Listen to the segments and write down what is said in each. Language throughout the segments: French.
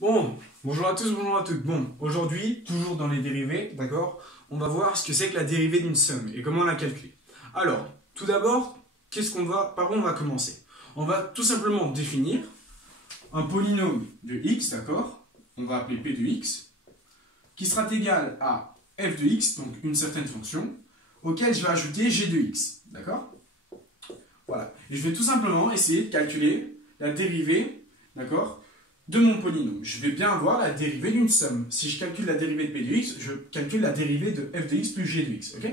Bon, bonjour à tous, bonjour à toutes. Bon, aujourd'hui, toujours dans les dérivés, d'accord, on va voir ce que c'est que la dérivée d'une somme et comment la calculer. Alors, tout d'abord, par où on va commencer? On va tout simplement définir un polynôme de x, d'accord, on va appeler p de x, qui sera égal à f de x, donc une certaine fonction, auquel je vais ajouter g de x, d'accord? Voilà. Et je vais tout simplement essayer de calculer la dérivée, d'accord, de mon polynôme. Je vais bien avoir la dérivée d'une somme. Si je calcule la dérivée de p de x, je calcule la dérivée de f de x plus g de x. Ok?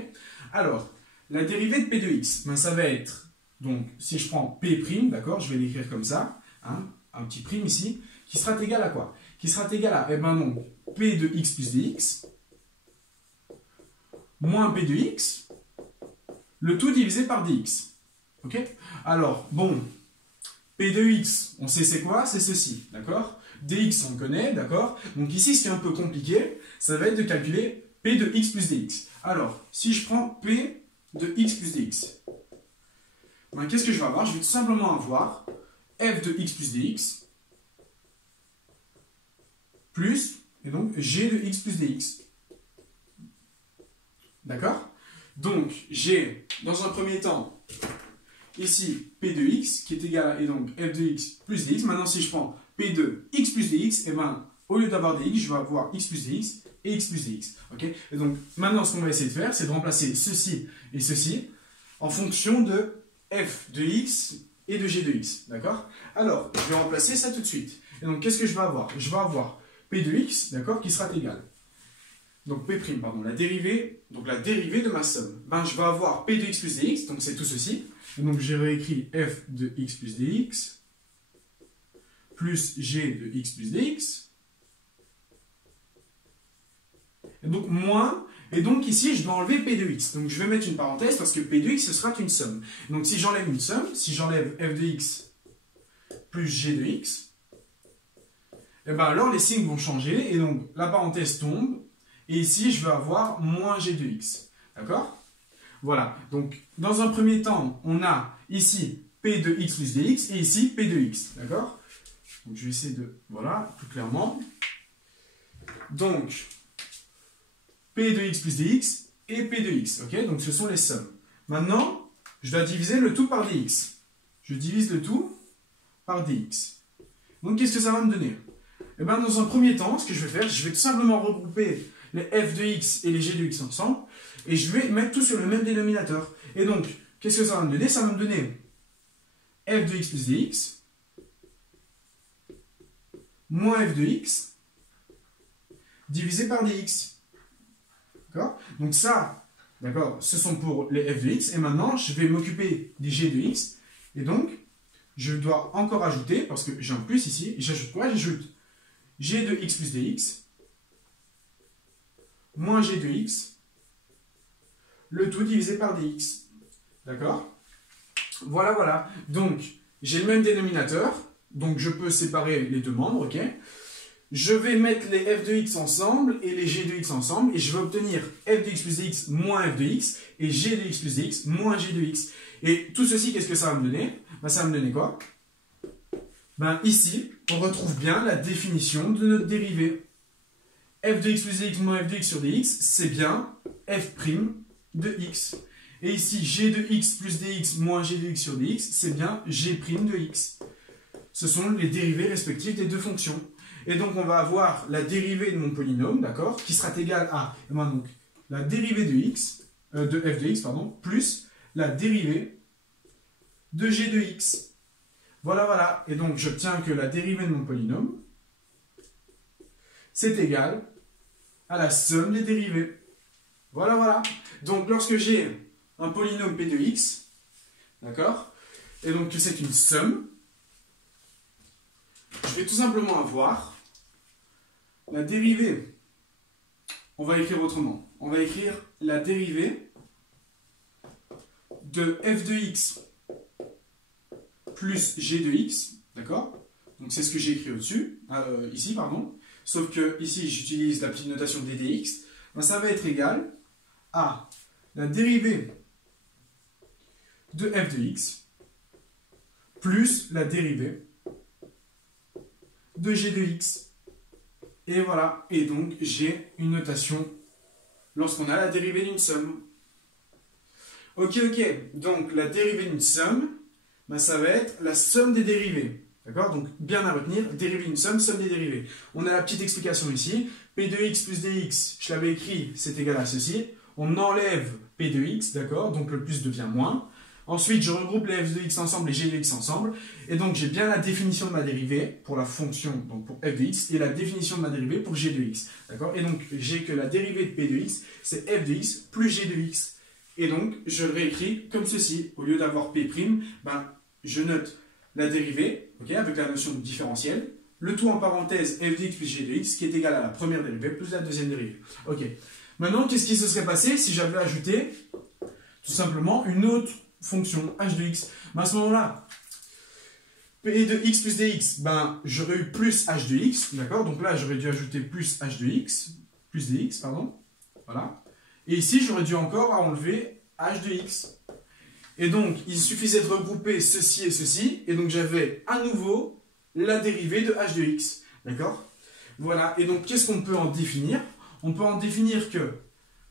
Alors, la dérivée de p de x, ben, ça va être, donc, si je prends p', d'accord, je vais l'écrire comme ça, hein, un petit prime ici, qui sera égal à quoi? Qui sera égal à, eh ben donc, p de x plus dx, moins p de x, le tout divisé par dx. Ok? Alors, bon, p de x, on sait c'est quoi? C'est ceci, d'accord? Dx, on connaît, d'accord? Donc ici, ce qui est un peu compliqué, ça va être de calculer p de x plus dx. Alors, si je prends p de x plus dx, ben, qu'est-ce que je vais avoir? Je vais tout simplement avoir f de x plus dx plus, et donc, g de x plus dx. D'accord? Donc, j'ai, dans un premier temps, ici p de x qui est égal à, et donc f de x plus dx. Maintenant, si je prends p de x plus dx, et ben, au lieu d'avoir dx, je vais avoir x plus dx et x plus dx. Okay, et donc, maintenant, ce qu'on va essayer de faire, c'est de remplacer ceci et ceci en fonction de f de x et de g de x. D'accord? Alors, je vais remplacer ça tout de suite. Et donc, qu'est-ce que je vais avoir? Je vais avoir p de x, d'accord, qui sera égal. Donc p', pardon, la dérivée de ma somme. Ben, je vais avoir p de x plus dx, donc c'est tout ceci. Et donc j'ai réécrit f de x plus dx plus g de x plus dx. Et donc moins, et donc ici je dois enlever p de x. Donc je vais mettre une parenthèse parce que p de x ce sera une somme. Donc si j'enlève une somme, si j'enlève f de x plus g de x, et ben alors les signes vont changer et donc la parenthèse tombe. Et ici, je vais avoir moins g de x. D'accord? Voilà. Donc, dans un premier temps, on a ici p de x plus dx et ici p de x. D'accord? Donc, je vais essayer de... Voilà, plus clairement. Donc, p de x plus dx et p de x. Ok? Donc, ce sont les sommes. Maintenant, je dois diviser le tout par dx. Je divise le tout par dx. Donc, qu'est-ce que ça va me donner? Eh bien, dans un premier temps, ce que je vais faire, je vais tout simplement regrouper les f de x et les g de x ensemble, et je vais mettre tout sur le même dénominateur. Et donc, qu'est-ce que ça va me donner? Ça va me donner f de x plus dx, moins f de x, divisé par dx. D'accord? Donc ça, d'accord, ce sont pour les f de x, et maintenant, je vais m'occuper des g de x, et donc, je dois encore ajouter, parce que j'ai un plus ici, j'ajoute quoi? J'ajoute g de x plus dx, moins g de x, le tout divisé par dx. D'accord? Voilà, voilà. Donc, j'ai le même dénominateur, donc je peux séparer les deux membres, ok? Je vais mettre les f de x ensemble et les g de x ensemble, et je vais obtenir f de x plus dx moins f de x, et g de x plus dx moins g de x. Et tout ceci, qu'est-ce que ça va me donner? Ben, ça va me donner quoi? Ben, ici, on retrouve bien la définition de notre dérivée. F de x plus dx moins f de x sur dx, c'est bien f' de x. Et ici, g de x plus dx moins g de x sur dx, c'est bien g' de x. Ce sont les dérivées respectives des deux fonctions. Et donc, on va avoir la dérivée de mon polynôme, d'accord, qui sera égale à donc, la dérivée de x, de f de x, pardon, plus la dérivée de g de x. Voilà, voilà. Et donc, j'obtiens que la dérivée de mon polynôme, c'est égal à la somme des dérivées. Voilà, voilà. Donc, lorsque j'ai un polynôme p de x, d'accord, et donc que c'est une somme, je vais tout simplement avoir la dérivée. On va écrire autrement. On va écrire la dérivée de f de x plus g de x, d'accord? Donc, c'est ce que j'ai écrit au-dessus, ici, pardon. Sauf que ici, j'utilise la petite notation d dx. Ben, ça va être égal à la dérivée de f de x plus la dérivée de g de x. Et voilà, et donc j'ai une notation lorsqu'on a la dérivée d'une somme. Ok, donc la dérivée d'une somme, ben, ça va être la somme des dérivés. D'accord? Donc bien à retenir, dérivée d'une somme, somme des dérivés. On a la petite explication ici. P de x plus dx, je l'avais écrit, c'est égal à ceci. On enlève P de x, d'accord? Donc le plus devient moins. Ensuite, je regroupe les f de x ensemble et g de x ensemble. Et donc, j'ai bien la définition de ma dérivée pour la fonction, donc pour f de x, et la définition de ma dérivée pour g de x. D'accord? Et donc, j'ai que la dérivée de p de x, c'est f de x plus g de x. Et donc, je le réécris comme ceci. Au lieu d'avoir p', ben, je note la dérivée, okay, avec la notion de différentiel, le tout en parenthèse f de x plus g de x, qui est égal à la première dérivée plus la deuxième dérivée. Ok. Maintenant, qu'est-ce qui se serait passé si j'avais ajouté tout simplement une autre fonction h de x? Ben, à ce moment-là, p de x plus dx, ben, j'aurais eu plus h de x, d'accord? Donc là, j'aurais dû ajouter plus h de x, plus dx, pardon. Voilà. Et ici, j'aurais dû encore enlever h de x. Et donc, il suffisait de regrouper ceci et ceci, et donc j'avais à nouveau la dérivée de h de x, d'accord? Voilà, et donc, qu'est-ce qu'on peut en définir? On peut en définir que,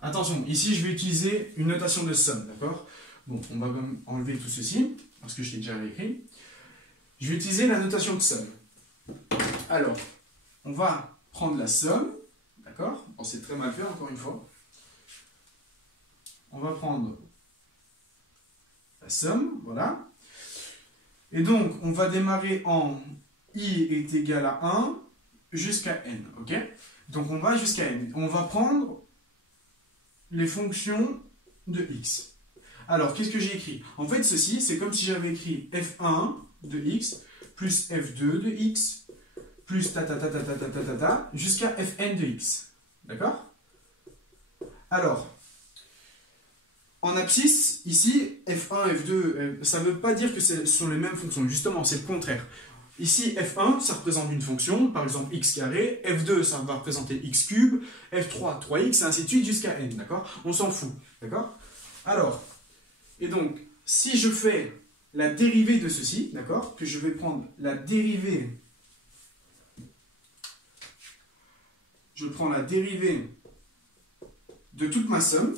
attention, ici, je vais utiliser une notation de somme, d'accord? Bon, on va même enlever tout ceci, parce que je l'ai déjà réécrit. Je vais utiliser la notation de somme. Alors, on va prendre la somme, d'accord? Bon, c'est très mal fait, encore une fois. On va prendre la somme, voilà. Et donc, on va démarrer en i est égal à 1 jusqu'à n, ok? Donc, on va jusqu'à n. On va prendre les fonctions de x. Alors, qu'est-ce que j'ai écrit? En fait, ceci, c'est comme si j'avais écrit f1 de x plus f2 de x plus jusqu'à fn de x. D'accord? Alors, en abscisse, ici, f1, f2, ça ne veut pas dire que ce sont les mêmes fonctions. Justement, c'est le contraire. Ici, f1, ça représente une fonction, par exemple x carré. F2, ça va représenter x cube. F3, 3x, et ainsi de suite jusqu'à n. D'accord? On s'en fout. D'accord? Alors, et donc, si je fais la dérivée de ceci, d'accord? Que je vais prendre la dérivée. Je prends la dérivée de toute ma somme.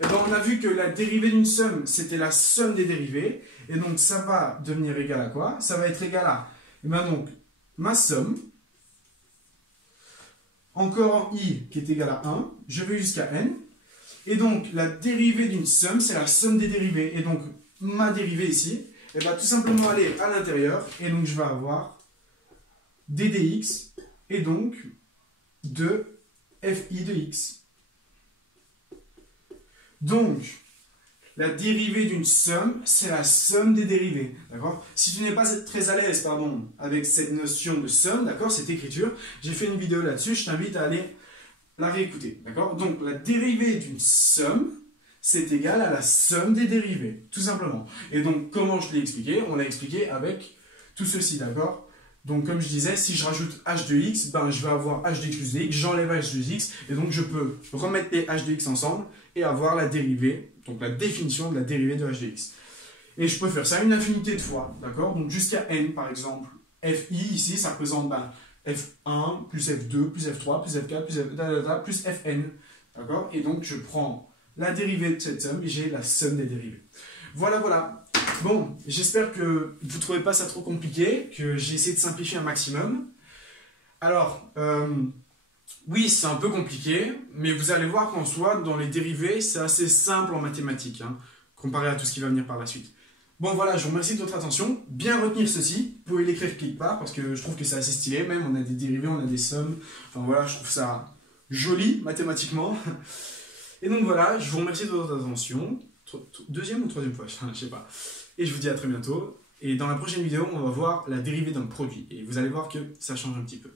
Et bien, on a vu que la dérivée d'une somme, c'était la somme des dérivés. Et donc, ça va devenir égal à quoi? Ça va être égal à, et bien donc, ma somme, encore en i, qui est égal à 1, je vais jusqu'à n. Et donc, la dérivée d'une somme, c'est la somme des dérivés. Et donc, ma dérivée ici, elle va tout simplement aller à l'intérieur. Et donc, je vais avoir d dx, et donc, de fi de x. Donc, la dérivée d'une somme, c'est la somme des dérivés, d'accord? Si tu n'es pas très à l'aise, pardon, avec cette notion de somme, d'accord, cette écriture, j'ai fait une vidéo là-dessus, je t'invite à aller la réécouter, d'accord? Donc, la dérivée d'une somme, c'est égal à la somme des dérivés, tout simplement. Et donc, comment je l'ai expliqué? On l'a expliqué avec tout ceci, d'accord? Donc, comme je disais, si je rajoute h de x, ben, je vais avoir h de x plus dx, j'enlève h de x, et donc je peux remettre les h de x ensemble et avoir la dérivée, donc la définition de la dérivée de h de x. Et je peux faire ça une infinité de fois, d'accord? Donc, jusqu'à n, par exemple. Fi, ici, ça représente ben, f1 plus f2 plus f3 plus f4 plus fn, d'accord? Et donc, je prends la dérivée de cette somme et j'ai la somme des dérivés. Voilà, voilà. Bon, j'espère que vous ne trouvez pas ça trop compliqué, que j'ai essayé de simplifier un maximum. Alors, oui, c'est un peu compliqué, mais vous allez voir qu'en soi, dans les dérivés, c'est assez simple en mathématiques, hein, comparé à tout ce qui va venir par la suite. Bon, voilà, je vous remercie de votre attention. Bien retenir ceci, vous pouvez l'écrire quelque part, parce que je trouve que c'est assez stylé, même, on a des dérivés, on a des sommes. Enfin voilà, je trouve ça joli, mathématiquement. Et donc voilà, je vous remercie de votre attention. Deuxième ou troisième fois, je ne sais pas. Et je vous dis à très bientôt. Et dans la prochaine vidéo, on va voir la dérivée d'un produit. Et vous allez voir que ça change un petit peu.